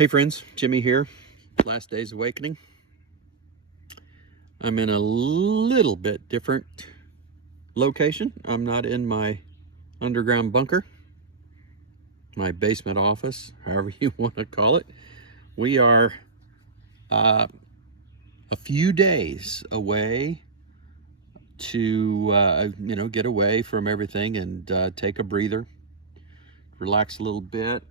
Hey friends, Jimmy here, Last Days Awakening. I'm in a little bit different location. I'm not in my underground bunker, my basement office, however you want to call it. We are a few days away to, get away from everything and take a breather, relax a little bit.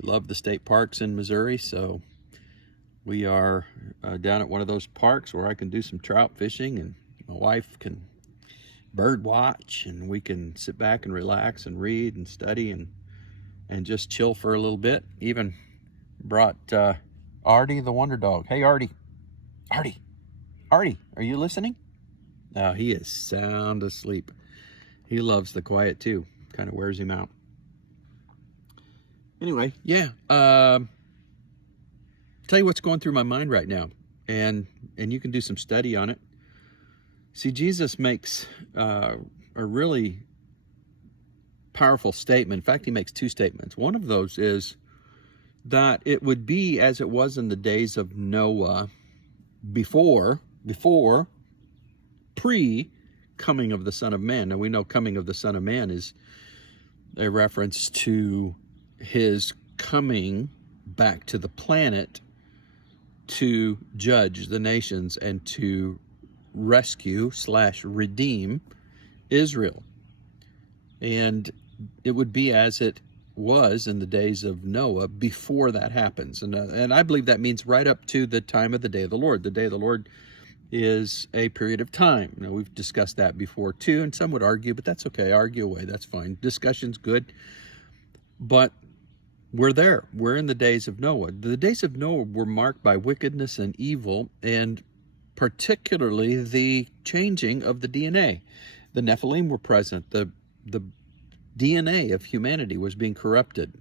We love the state parks in Missouri, so we are down at one of those parks where I can do some trout fishing and my wife can bird watch, and we can sit back and relax and read and study and just chill for a little bit. Even brought Artie the wonder dog. Hey Artie, are you listening? No, he is sound asleep. He loves the quiet too. Kind of wears him out. Anyway, tell you what's going through my mind right now, and you can do some study on it. See, Jesus makes a really powerful statement. In fact, he makes two statements. One of those is that it would be as it was in the days of Noah, before pre-coming of the Son of Man. Now, we know coming of the Son of Man is a reference to his coming back to the planet to judge the nations and to rescue/redeem Israel. And it would be as it was in the days of Noah before that happens. And I believe that means right up to the time of the day of the Lord. The day of the Lord is a period of time. Now, we've discussed that before too, and some would argue, but that's okay. Argue away. That's fine. Discussion's good. But we're there. We're in the days of Noah. The days of Noah were marked by wickedness and evil, and particularly the changing of the DNA. The Nephilim were present. The DNA of humanity was being corrupted.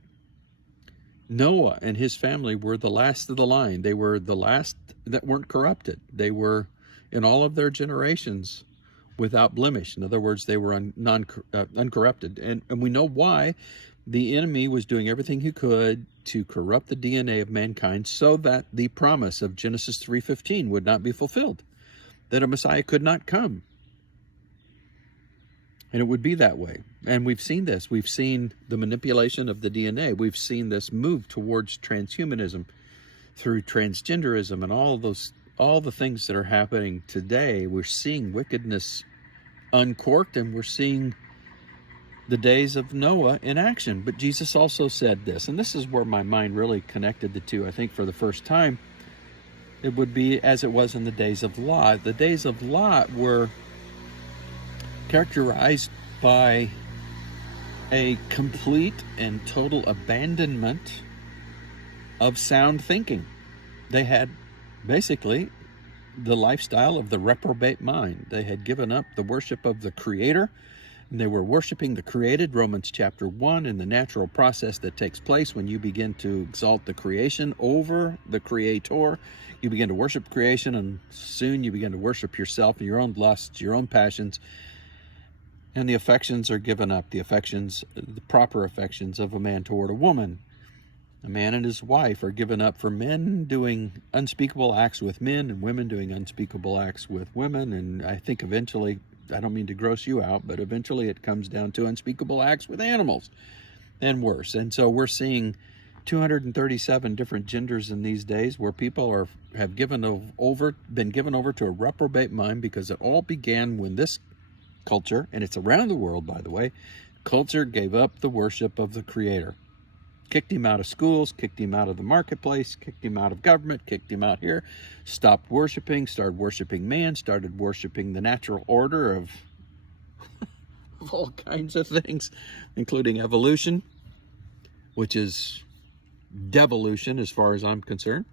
Noah and his family were the last of the line. They were the last that weren't corrupted. They were, in all of their generations, without blemish. In other words, they were uncorrupted. And we know why. The enemy was doing everything he could to corrupt the DNA of mankind so that the promise of Genesis 3:15 would not be fulfilled, that a Messiah could not come. And it would be that way. And we've seen this. We've seen the manipulation of the DNA. We've seen this move towards transhumanism through transgenderism and all the things that are happening today. We're seeing wickedness uncorked, and we're seeing the days of Noah in action. But Jesus also said this, and this is where my mind really connected the two, I think, for the first time. It would be as it was in the days of Lot. The days of Lot were characterized by a complete and total abandonment of sound thinking. They had basically the lifestyle of the reprobate mind. They had given up the worship of the Creator, and they were worshiping the created, Romans chapter 1, and the natural process that takes place when you begin to exalt the creation over the Creator. You begin to worship creation, and soon you begin to worship yourself and your own lusts, your own passions, and the affections are given up, the proper affections of a man toward a woman. A man and his wife are given up for men doing unspeakable acts with men and women doing unspeakable acts with women. And I think eventually, I don't mean to gross you out, but eventually it comes down to unspeakable acts with animals and worse. And so we're seeing 237 different genders in these days where people have been given over to a reprobate mind, because it all began when this culture, and it's around the world, by the way, culture gave up the worship of the Creator. Kicked him out of schools, kicked him out of the marketplace, kicked him out of government, kicked him out here, stopped worshiping, started worshiping man, started worshiping the natural order of all kinds of things, including evolution, which is devolution as far as I'm concerned.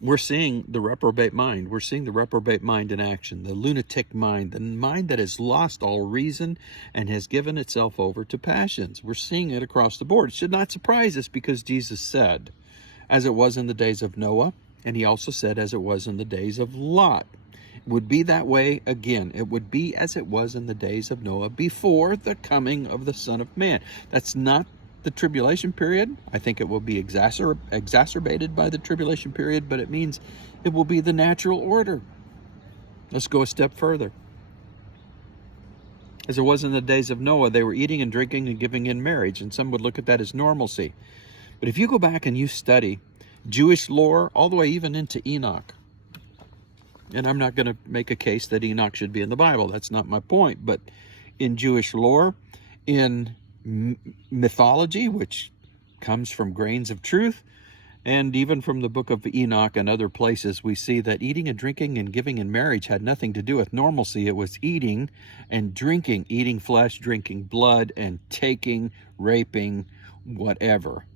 We're seeing the reprobate mind. We're seeing the reprobate mind in action, the lunatic mind, the mind that has lost all reason and has given itself over to passions. We're seeing it across the board. It should not surprise us, because Jesus said, as it was in the days of Noah, and he also said, as it was in the days of Lot. It would be that way again. It would be as it was in the days of Noah before the coming of the Son of Man. That's not the tribulation period. I think it will be exacerbated by the tribulation period, but it means it will be the natural order. Let's go a step further. As it was in the days of Noah, they were eating and drinking and giving in marriage, and some would look at that as normalcy. But if you go back and you study Jewish lore, all the way even into Enoch, and I'm not going to make a case that Enoch should be in the Bible, that's not my point, but in Jewish lore, in mythology, which comes from grains of truth, and even from the book of Enoch and other places, we see that eating and drinking and giving in marriage had nothing to do with normalcy. It was eating and drinking, eating flesh, drinking blood, and taking, raping, whatever.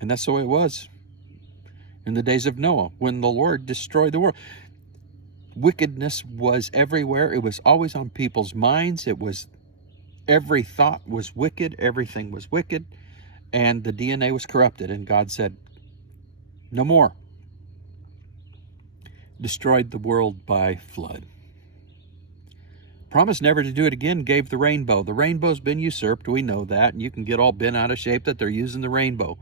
And that's the way it was in the days of Noah, when the Lord destroyed the world. Wickedness was everywhere. It was always on people's minds. It was, every thought was wicked. Everything was wicked. And the DNA was corrupted. And God said, no more. Destroyed the world by flood. Promised never to do it again, gave the rainbow. The rainbow's been usurped. We know that. And you can get all bent out of shape that they're using the rainbow.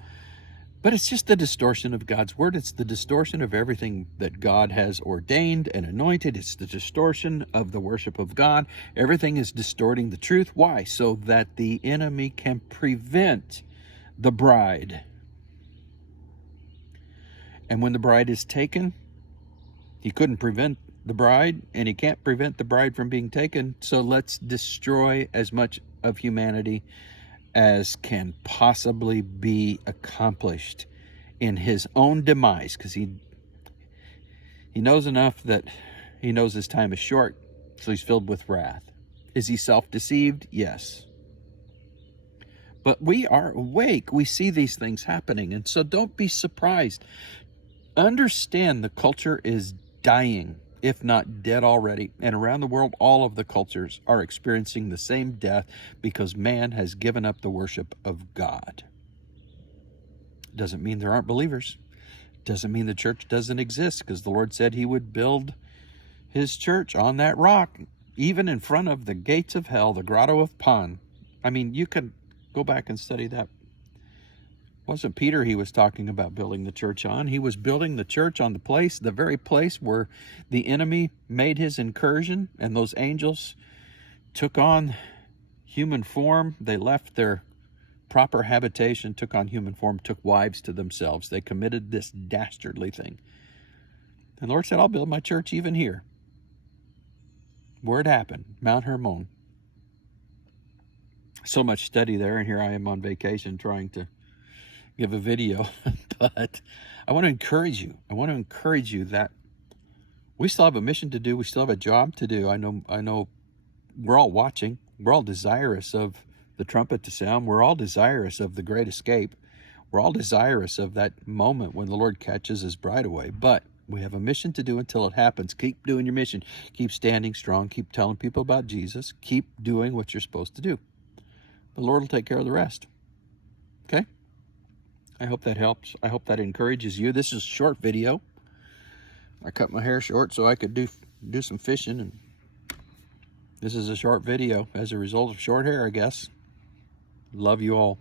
But it's just the distortion of God's word. It's the distortion of everything that God has ordained and anointed. It's the distortion of the worship of God. Everything is distorting the truth. Why? So that the enemy can prevent the bride. And when the bride is taken, he couldn't prevent the bride, and he can't prevent the bride from being taken. So let's destroy as much of humanity as can possibly be accomplished in his own demise, because he knows enough that he knows his time is short, so he's filled with wrath. Is he self-deceived? Yes. But we are awake. We see these things happening, and so don't be surprised. Understand the culture is dying, if not dead already. And around the world, all of the cultures are experiencing the same death because man has given up the worship of God. Doesn't mean there aren't believers. Doesn't mean the church doesn't exist, because the Lord said he would build his church on that rock, even in front of the gates of hell, the grotto of Pan. I mean, you can go back and study that. Wasn't Peter he was talking about building the church on? He was building the church on the very place where the enemy made his incursion, and those angels took on human form. They left their proper habitation, took on human form, took wives to themselves. They committed this dastardly thing. And the Lord said, I'll build my church even here, where it happened, Mount Hermon. So much study there, and here I am on vacation trying to give a video. But I want to encourage you. I want to encourage you that we still have a mission to do. We still have a job to do. I know we're all watching. We're all desirous of the trumpet to sound. We're all desirous of the great escape. We're all desirous of that moment when the Lord catches his bride away. But we have a mission to do until it happens. Keep doing your mission. Keep standing strong. Keep telling people about Jesus. Keep doing what you're supposed to do. The Lord will take care of the rest. Okay? I hope that helps. I hope that encourages you. This is a short video. I cut my hair short so I could do some fishing, and this is a short video as a result of short hair, I guess. Love you all.